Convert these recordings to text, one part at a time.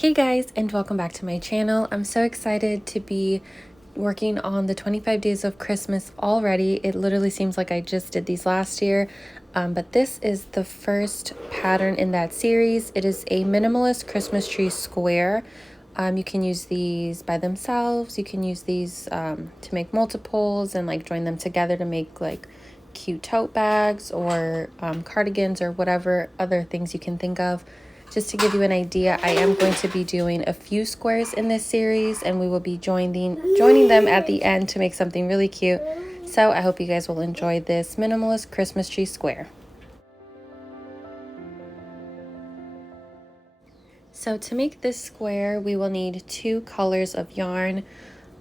Hey guys, and welcome back to my channel. I'm so excited to be working on the 25 days of Christmas already. It literally seems like I just did these last year, but this is the first pattern in that series. It is a minimalist Christmas tree square. You can use these by themselves. You can use these to make multiples and like join them together to make like cute tote bags or cardigans or whatever other things you can think of. Just to give you an idea, I am going to be doing a few squares in this series, and we will be joining them at the end to make something really cute. So I hope you guys will enjoy this minimalist Christmas tree square. So to make this square, we will need 2 colors of yarn.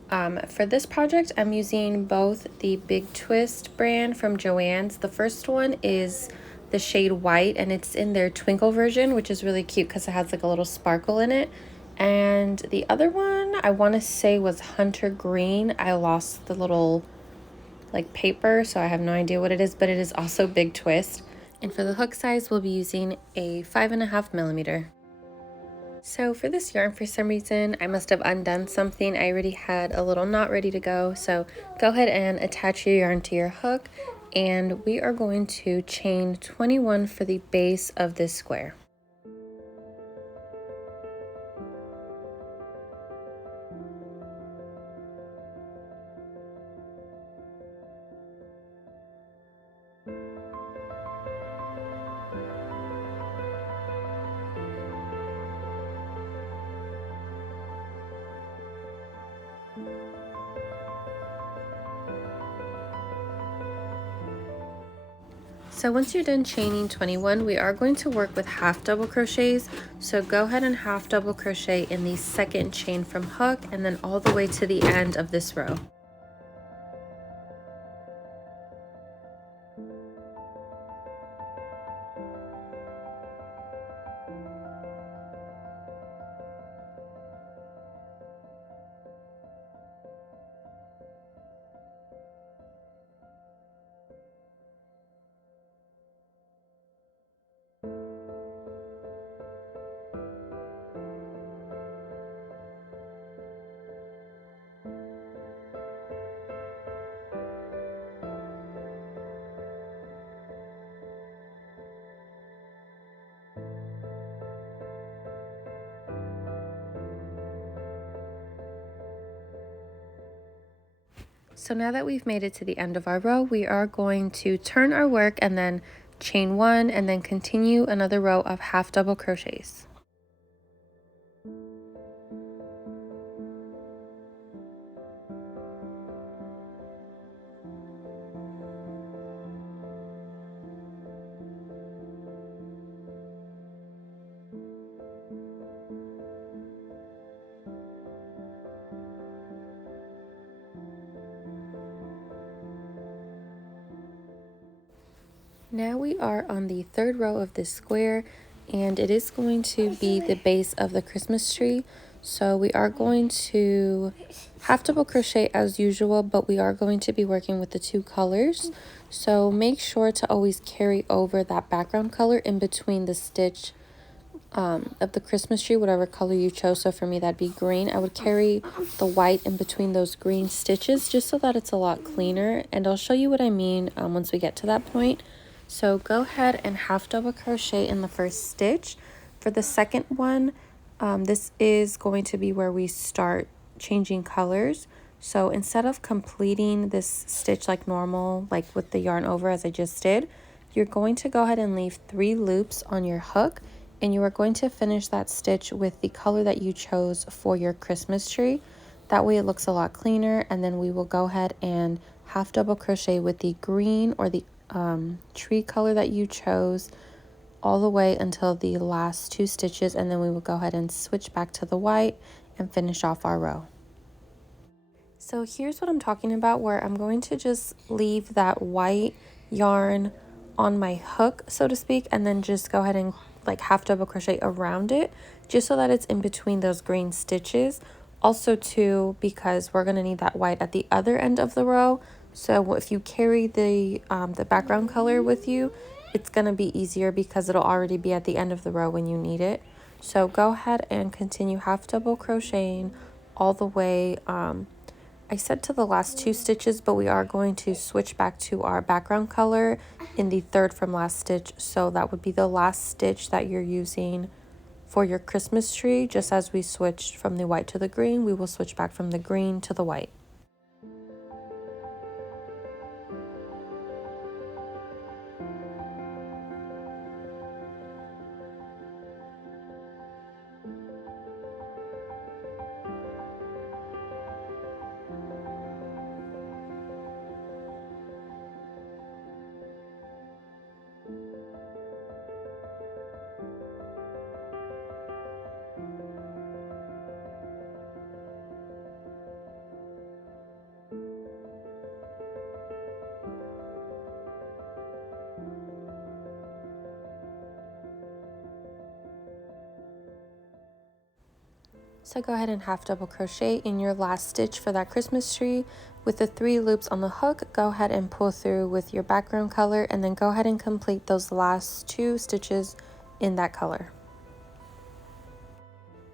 For this project, I'm using both the Big Twist brand from Joann's. The first one is the shade white, and it's in their twinkle version, which is really cute because it has like a little sparkle in it. And the other one I want to say was Hunter Green. I lost the little like paper, so I have no idea what it is, but it is also Big Twist. And for the hook size, we'll be using a 5.5 millimeter. So for this yarn, for some reason, I must have undone something. I already had a little knot ready to go. So go ahead and attach your yarn to your hook. And we are going to chain 21 for the base of this square. So once you're done chaining 21, we are going to work with half double crochets. So go ahead and half double crochet in the second chain from hook and then all the way to the end of this row. So now that we've made it to the end of our row, we are going to turn our work and then chain 1 and then continue another row of half double crochets. Now we are on the 3rd row of this square, and it is going to be the base of the Christmas tree. So we are going to half double crochet as usual, but we are going to be working with the 2 colors. So make sure to always carry over that background color in between the stitch of the Christmas tree, whatever color you chose. So for me, that'd be green. I would carry the white in between those green stitches just so that it's a lot cleaner. And I'll show you what I mean once we get to that point. So go ahead and half double crochet in the first stitch. For the second one, this is going to be where we start changing colors. So instead of completing this stitch like normal, like with the yarn over as I just did, you're going to go ahead and leave 3 loops on your hook, and you are going to finish that stitch with the color that you chose for your Christmas tree. That way it looks a lot cleaner, and then we will go ahead and half double crochet with the green or the tree color that you chose all the way until the last 2 stitches, and then we will go ahead and switch back to the white and finish off our row. So here's what I'm talking about, where I'm going to just leave that white yarn on my hook, so to speak, and then just go ahead and like half double crochet around it just so that it's in between those green stitches. Also too, because we're going to need that white at the other end of the row. So if you carry the background color with you, it's going to be easier because it'll already be at the end of the row when you need it. So go ahead and continue half double crocheting all the way. I said to the last 2 stitches, but we are going to switch back to our background color in the third from last stitch. So that would be the last stitch that you're using for your Christmas tree. Just as we switched from the white to the green, we will switch back from the green to the white. So go ahead and half double crochet in your last stitch for that Christmas tree. With the 3 loops on the hook, go ahead and pull through with your background color, and then go ahead and complete those last 2 stitches in that color.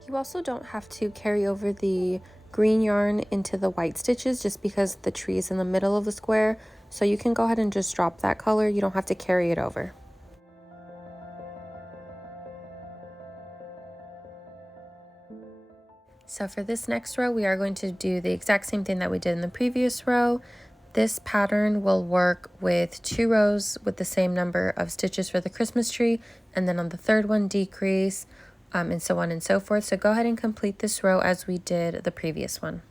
You also don't have to carry over the green yarn into the white stitches just because the tree is in the middle of the square. So you can go ahead and just drop that color. You don't have to carry it over. So for this next row, we are going to do the exact same thing that we did in the previous row. This pattern will work with 2 rows with the same number of stitches for the Christmas tree, and then on the third one decrease, and so on and so forth. So go ahead and complete this row as we did the previous one.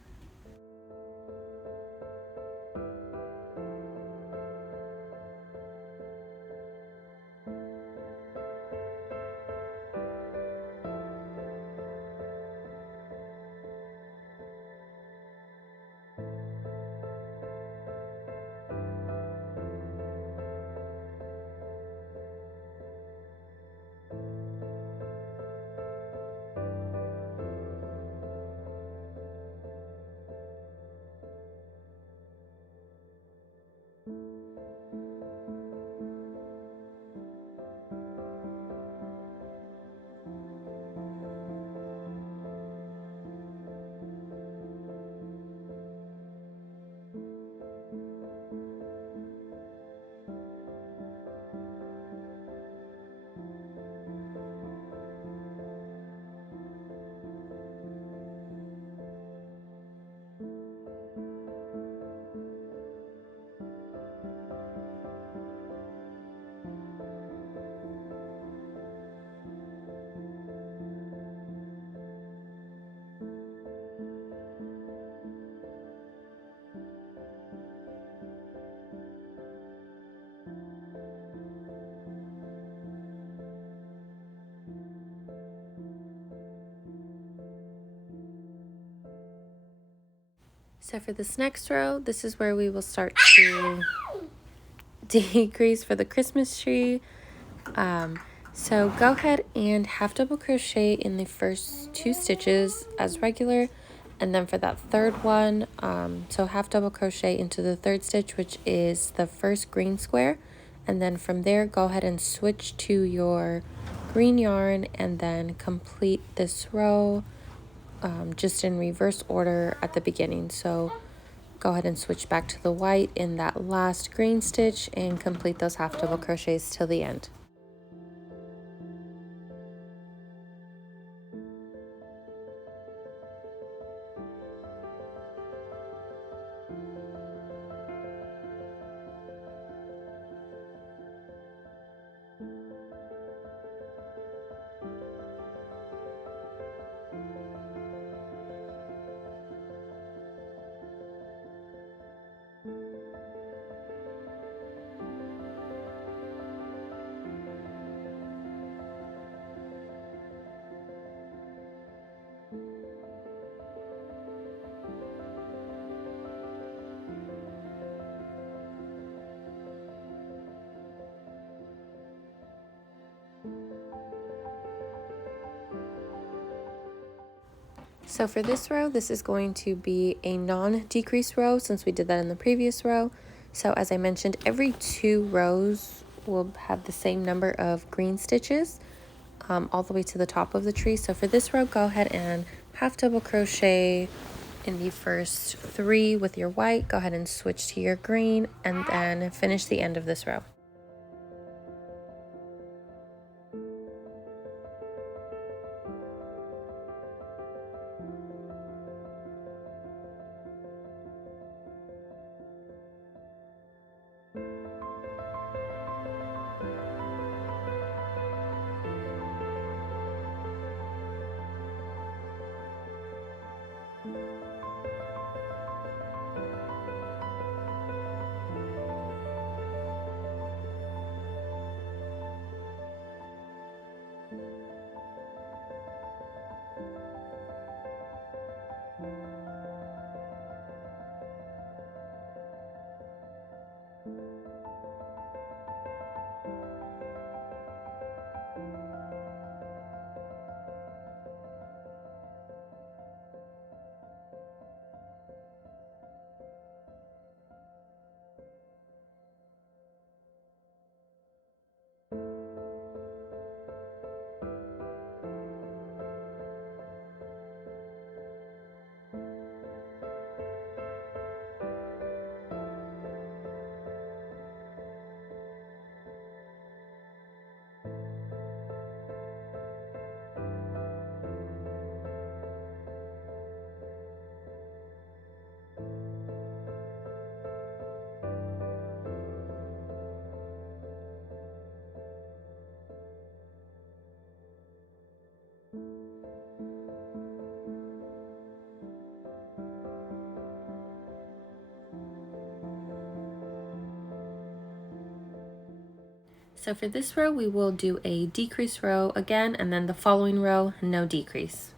So for this next row, this is where we will start to decrease for the Christmas tree. So go ahead and half double crochet in the first 2 stitches as regular, and then for that third one, so half double crochet into the third stitch, which is the first green square, and then from there go ahead and switch to your green yarn and then complete this row just in reverse order at the beginning. So go ahead and switch back to the white in that last green stitch and complete those half double crochets till the end. So for this row, this is going to be a non-decrease row since we did that in the previous row. So as I mentioned, every 2 rows will have the same number of green stitches. all the way to the top of the tree. So for this row, go ahead and half double crochet in the first 3 with your white. Go ahead and switch to your green and then finish the end of this row. So for this row, we will do a decrease row again, and then the following row, no decrease.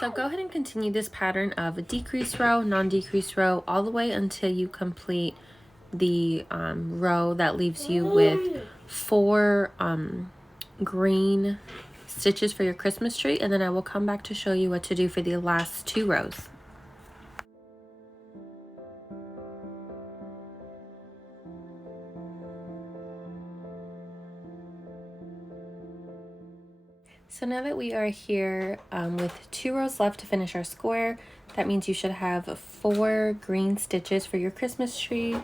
So go ahead and continue this pattern of a decrease row, non-decrease row, all the way until you complete the row that leaves you with 4 green stitches for your Christmas tree, and then I will come back to show you what to do for the last 2 rows. So now that we are here with 2 rows left to finish our square, that means you should have 4 green stitches for your Christmas tree.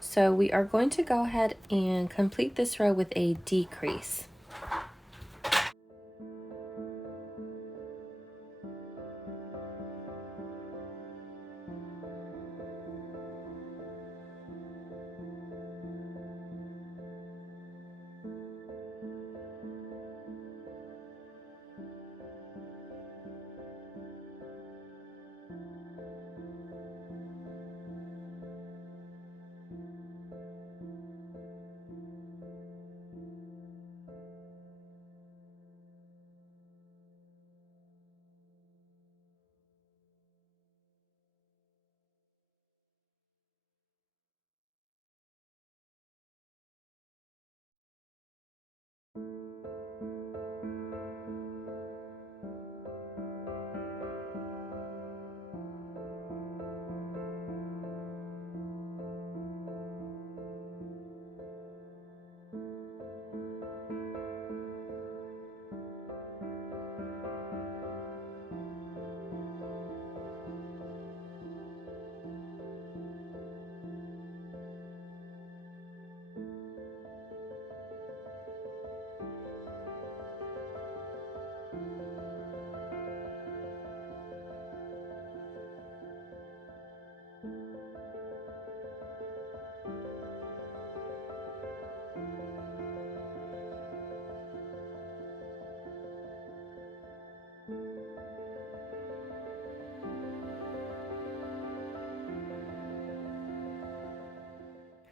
So we are going to go ahead and complete this row with a decrease.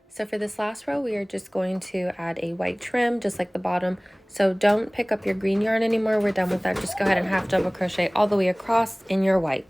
So for this last row, we are just going to add a white trim, just like the bottom. So don't pick up your green yarn anymore. We're done with that. Just go ahead and half double crochet all the way across in your white.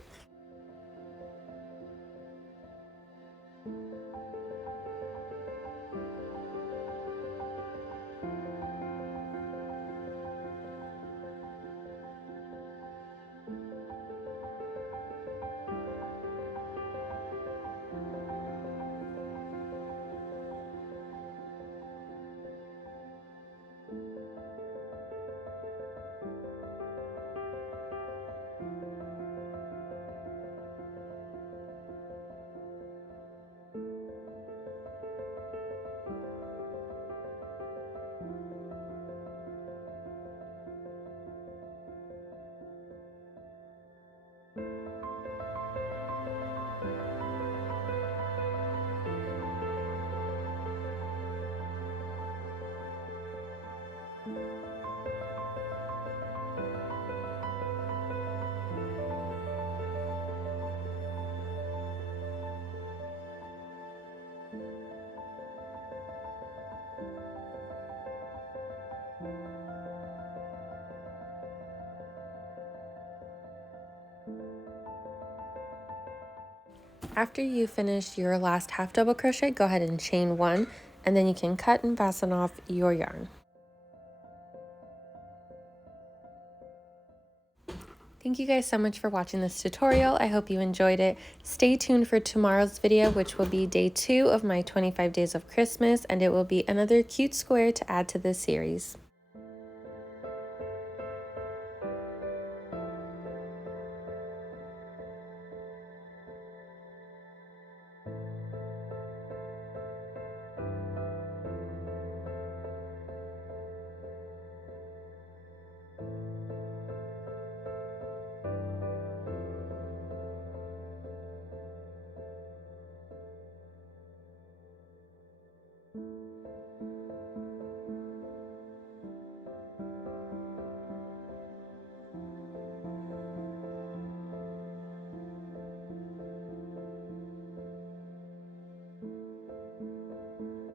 After you finish your last half double crochet, go ahead and chain 1, and then you can cut and fasten off your yarn. Thank you guys so much for watching this tutorial. I hope you enjoyed it. Stay tuned for tomorrow's video, which will be day 2 of my 25 days of Christmas, and it will be another cute square to add to this series.